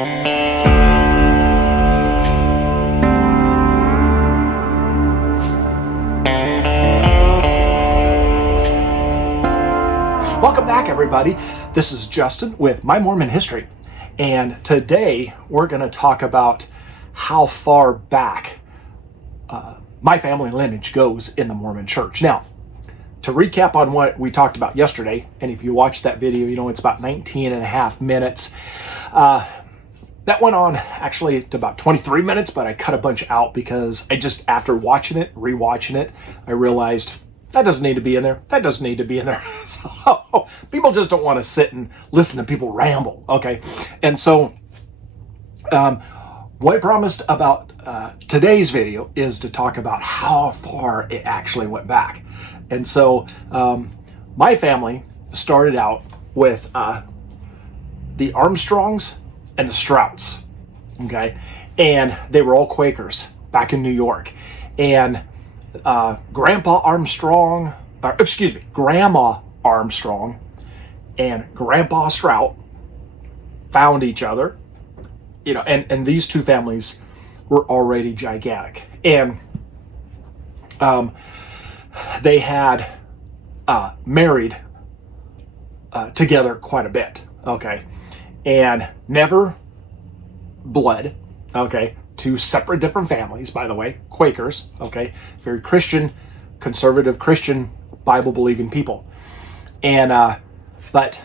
Welcome back, everybody. This is Justin with My Mormon History, and today we're going to talk about how far back my family lineage goes in the Mormon Church. Now, to recap on what we talked about yesterday, and if you watched that video, you know it's about 19 and a half minutes. That went on actually to about 23 minutes, but I cut a bunch out because I just, after watching it, rewatching it, I realized that doesn't need to be in there. That doesn't need to be in there. So people just don't want to sit and listen to people ramble, okay? And so what I promised about today's video is to talk about how far it actually went back. And so my family started out with the Armstrongs and the Strouts, okay? And they were all Quakers back in New York. And Grandma Armstrong and Grandpa Strout found each other, you know, and these two families were already gigantic. And they had married together quite a bit, okay, and never bled, okay. Two separate different families, by the way, Quakers, okay, very Christian, conservative Christian, Bible-believing people. And but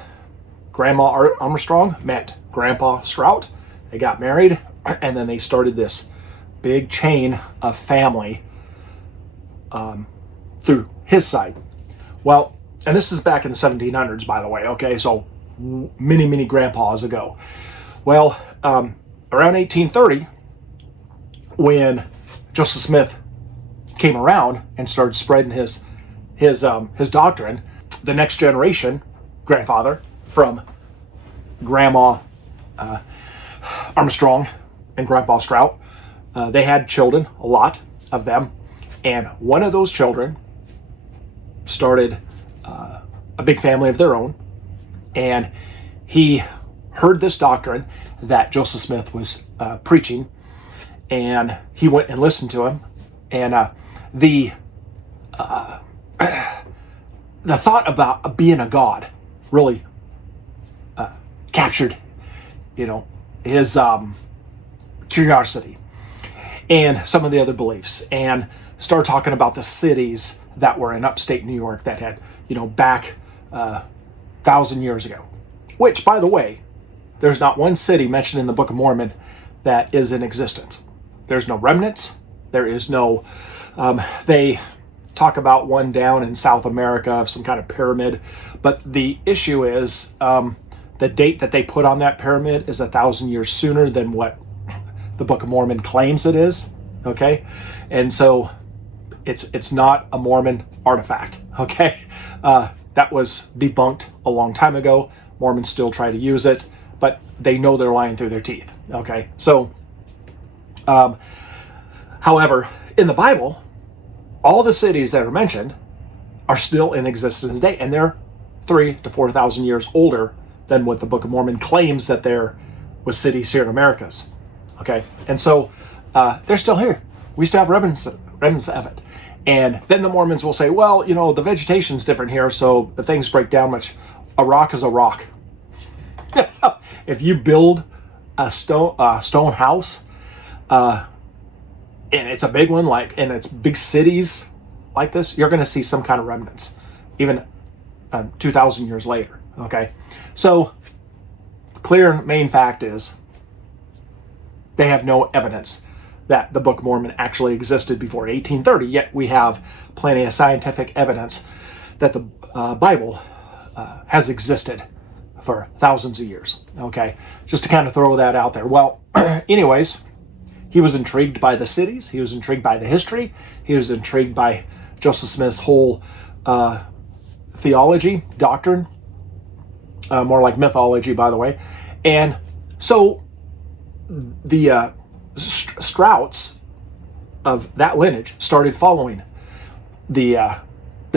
Grandma Armstrong met Grandpa Strout. They got married, and then they started this big chain of family through his side. Well, and this is back in the 1700s, by the way, okay, so many grandpas ago. Well, around 1830, when Joseph Smith came around and started spreading his doctrine, the next generation, grandfather from Grandma Armstrong and Grandpa Strout, they had children, a lot of them, and one of those children started a big family of their own, and he heard this doctrine that Joseph Smith was preaching, and he went and listened to him, and the thought about being a god really captured, you know, his curiosity and some of the other beliefs, and started talking about the cities that were in upstate New York that had, you know, back 1,000 years ago. Which, by the way, there's not one city mentioned in the Book of Mormon that is in existence. There's no remnants. There is no, they talk about one down in South America of some kind of pyramid. But the issue is the date that they put on that pyramid is 1,000 years sooner than what the Book of Mormon claims it is. Okay. And so it's not a Mormon artifact. Okay. That was debunked a long time ago. Mormons still try to use it, but they know they're lying through their teeth. Okay. So, however, in the Bible, all the cities that are mentioned are still in existence today, and they're 3,000 to 4,000 years older than what the Book of Mormon claims that there was cities here in Americas. Okay, and so they're still here. We still have remnants of it. And then the Mormons will say, well, you know, the vegetation's different here, so the things break down much. A rock is a rock. If you build a stone house, and it's a big one, like, and it's big cities like this, you're going to see some kind of remnants, even 2,000 years later. Okay, so clear main fact is they have no evidence that the Book of Mormon actually existed before 1830. Yet we have plenty of scientific evidence that the Bible has existed for thousands of years. Okay, just to kind of throw that out there. Well, anyways. He was intrigued by the cities. He was intrigued by the history. He was intrigued by Joseph Smith's whole theology, doctrine, more like mythology, by the way. And so the Strouts of that lineage started following the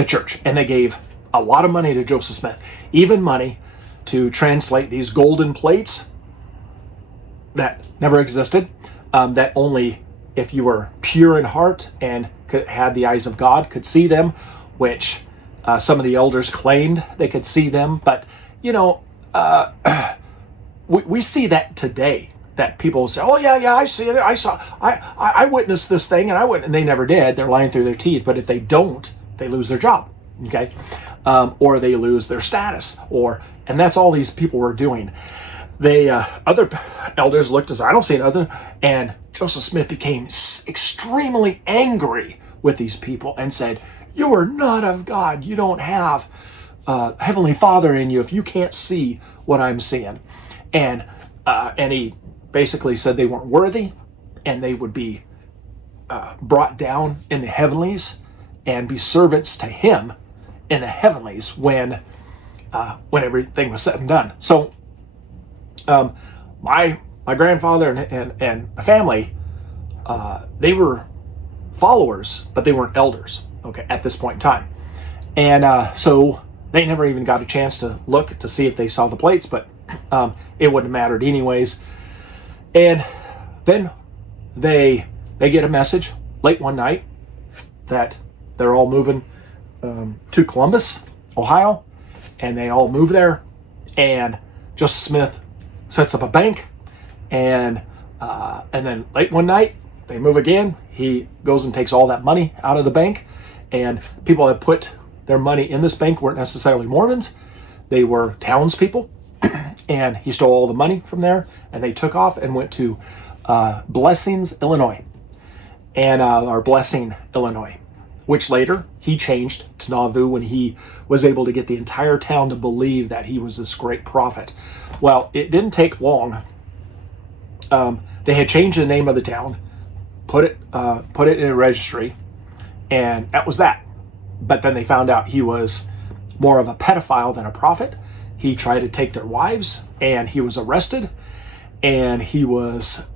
church, and they gave a lot of money to Joseph Smith, even money to translate these golden plates that never existed, that only if you were pure in heart and had the eyes of God could see them, which some of the elders claimed they could see them. But, we see that today, that people say, oh, yeah, I see it. I witnessed this thing, and they never did. They're lying through their teeth. But if they don't, they lose their job, okay? Or they lose their status, and that's all these people were doing. They other elders looked as I don't see another, and Joseph Smith became extremely angry with these people and said, "You are not of God. You don't have Heavenly Father in you if you can't see what I'm seeing." And he basically said they weren't worthy, and they would be brought down in the heavenlies and be servants to Him in the heavenlies when everything was said and done. So, my grandfather and the family, they were followers, but they weren't elders. Okay, at this point in time, and so they never even got a chance to look to see if they saw the plates, but it wouldn't have mattered anyways. And then they get a message late one night that they're all moving to Columbus, Ohio, and they all move there. And Joseph Smith sets up a bank, and then late one night they move again. He goes and takes all that money out of the bank, and people that put their money in this bank weren't necessarily Mormons; they were townspeople. And he stole all the money from there, and they took off and went to Blessings, Illinois, or Blessing, Illinois, which later he changed to Nauvoo when he was able to get the entire town to believe that he was this great prophet. Well, it didn't take long. They had changed the name of the town, put it in a registry, and that was that. But then they found out he was more of a pedophile than a prophet. He tried to take their wives, and he was arrested, and he was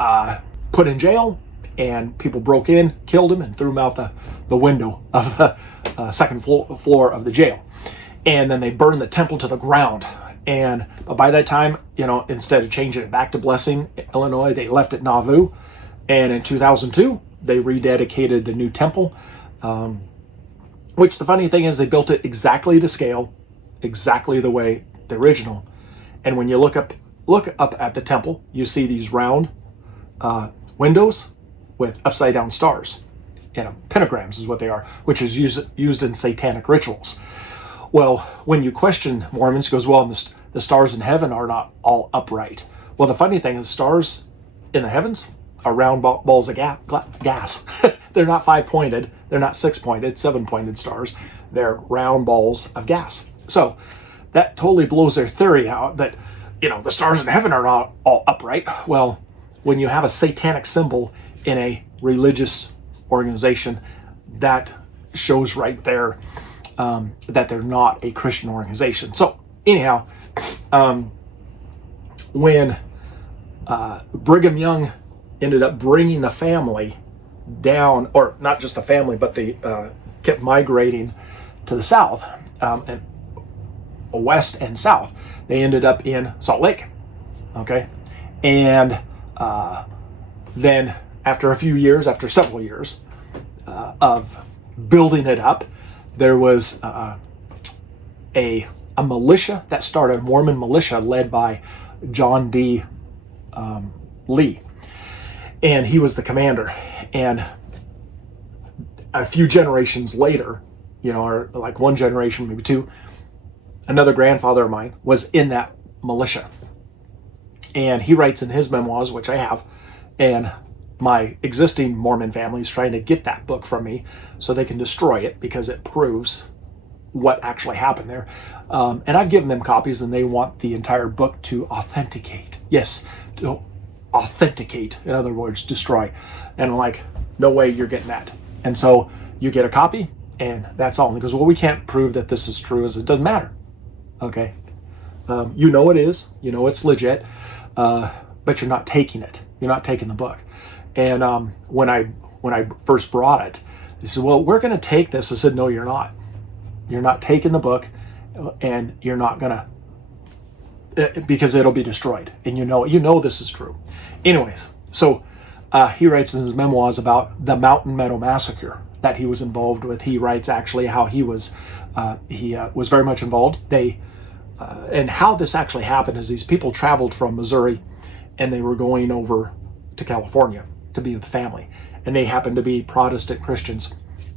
put in jail, and people broke in, killed him, and threw him out the window of the second floor of the jail. And then they burned the temple to the ground. But by that time, instead of changing it back to Blessing, Illinois, they left it Nauvoo. And in 2002, they rededicated the new temple, which the funny thing is they built it exactly to scale, exactly the way the original. And when you look up at the temple, you see these round windows with upside down stars. Pentagrams is what they are, which is used in satanic rituals. Well, when you question Mormons, it goes, well, the stars in heaven are not all upright. Well, the funny thing is stars in the heavens are round balls of gas. They're not 5-pointed. They're not 6-pointed, 7-pointed stars. They're round balls of gas. So that totally blows their theory out that, the stars in heaven are not all upright. Well, when you have a satanic symbol in a religious organization, that shows right there that they're not a Christian organization. So anyhow, when Brigham Young ended up bringing the family down, or not just the family, but they kept migrating to the south, and west and south. They ended up in Salt Lake, okay? And then after several years of building it up, there was a militia that started, a Mormon militia led by John D. Lee. And he was the commander. And a few generations later, or like one generation, maybe two, another grandfather of mine was in that militia. And he writes in his memoirs, which I have, and my existing Mormon family is trying to get that book from me so they can destroy it because it proves what actually happened there. And I've given them copies, and they want the entire book to authenticate. Yes, to authenticate. In other words, destroy. And I'm like, no way you're getting that. And so you get a copy, and that's all. And he goes, well, we can't prove that this is true, as it doesn't matter. Okay. It is. It's legit. But you're not taking it. You're not taking the book. And when I first brought it, they said, well, we're going to take this. I said, no, you're not. You're not taking the book, and you're not going to because it'll be destroyed. And you know this is true. Anyways, so he writes in his memoirs about the Mountain Meadow Massacre that he was involved with. He writes actually how he was very much involved. And how this actually happened is these people traveled from Missouri and they were going over to California to be with the family. And they happened to be Protestant Christians.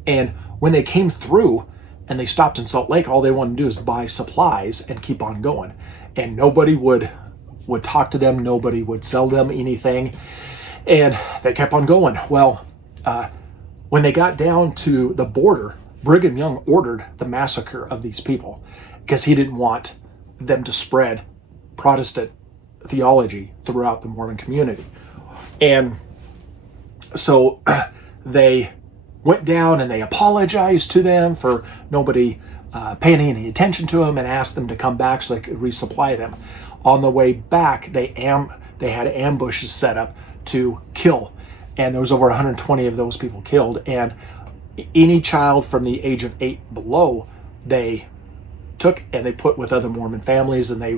And when they came through and they stopped in Salt Lake, all they wanted to do is buy supplies and keep on going. And nobody would talk to them. Nobody would sell them anything. And they kept on going. Well, when they got down to the border, Brigham Young ordered the massacre of these people because he didn't want them to spread Protestant theology throughout the Mormon community. And so they went down and they apologized to them for nobody paying any attention to them and asked them to come back so they could resupply them. On the way back, they had ambushes set up to kill. And there was over 120 of those people killed. And any child from the age of 8 below, they took and they put with other Mormon families, and they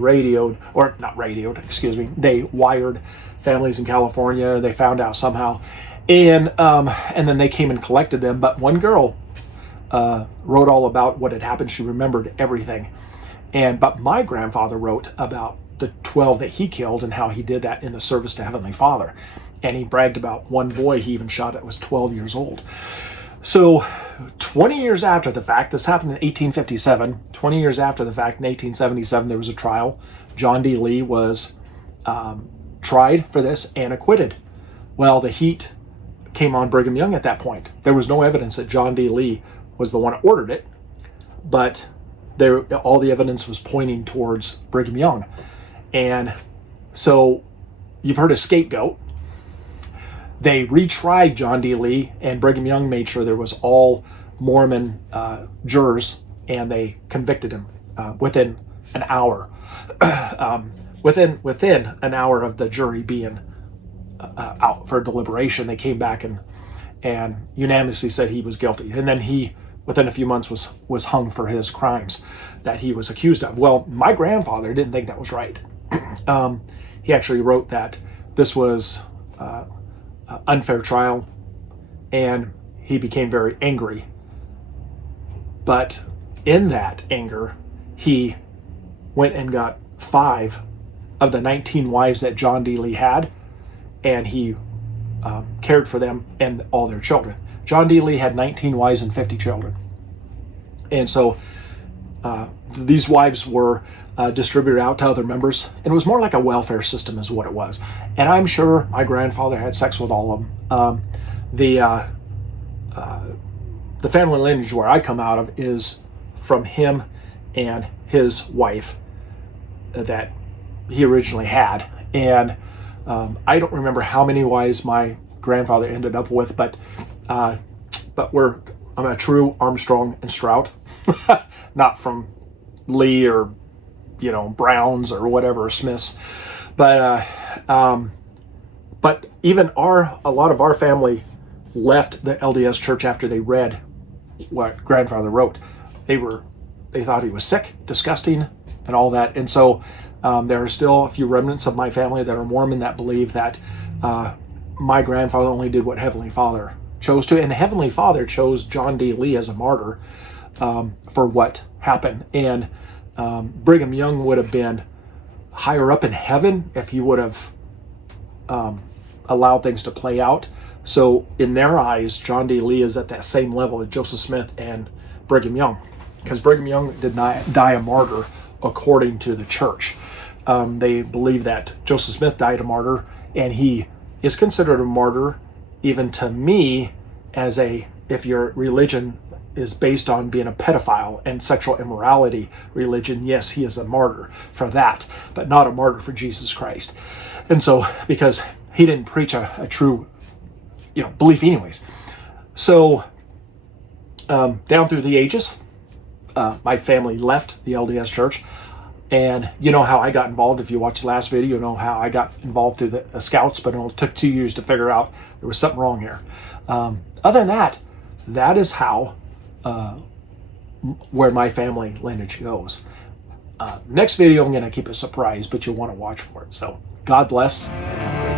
they wired families in California. They found out somehow. And then they came and collected them. But one girl wrote all about what had happened. She remembered everything. But my grandfather wrote about the 12 that he killed and how he did that in the service to Heavenly Father. And he bragged about one boy he even shot that was 12 years old. So 20 years after the fact, this happened in 1857. 20 years after the fact, in 1877, there was a trial. John D. Lee was tried for this and acquitted. Well, the heat came on Brigham Young at that point. There was no evidence that John D. Lee was the one that ordered it, but all the evidence was pointing towards Brigham Young. And so you've heard of scapegoat. They retried John D. Lee, and Brigham Young made sure there was all Mormon jurors, and they convicted him within an hour. Within an hour of the jury being out for deliberation, they came back and unanimously said he was guilty. And then he, within a few months, was hung for his crimes that he was accused of. Well, my grandfather didn't think that was right. He actually wrote that this was unfair trial, and he became very angry. But in that anger, he went and got 5 of the 19 wives that John D. Lee had, and he cared for them and all their children. John D. Lee had 19 wives and 50 children. And so these wives were distributed out to other members, and it was more like a welfare system is what it was. And I'm sure my grandfather had sex with all of them. The family lineage where I come out of is from him and his wife that he originally had. And I don't remember how many wives my grandfather ended up with, but I'm a true Armstrong and Strout, not from Lee or Browns or whatever, or Smiths, but even a lot of our family left the LDS church after they read what grandfather wrote. They thought he was sick, disgusting, and all that. And so there are still a few remnants of my family that are Mormon that believe that my grandfather only did what Heavenly Father chose to, and Heavenly Father chose John D. Lee as a martyr for what happened. And Brigham Young would have been higher up in heaven if he would have allowed things to play out. So in their eyes, John D. Lee is at that same level as Joseph Smith and Brigham Young, because Brigham Young did not die a martyr according to the church. They believe that Joseph Smith died a martyr, and he is considered a martyr even to me as if your religion is based on being a pedophile and sexual immorality religion, yes, he is a martyr for that, but not a martyr for Jesus Christ. And so, because he didn't preach a true, belief anyways. So, down through the ages, my family left the LDS church, and you know how I got involved. If you watched the last video, you know how I got involved through the Scouts, but it only took 2 years to figure out there was something wrong here. Other than that, that is how where my family lineage goes. Next video, I'm going to keep a surprise, but you'll want to watch for it. So God bless and have a great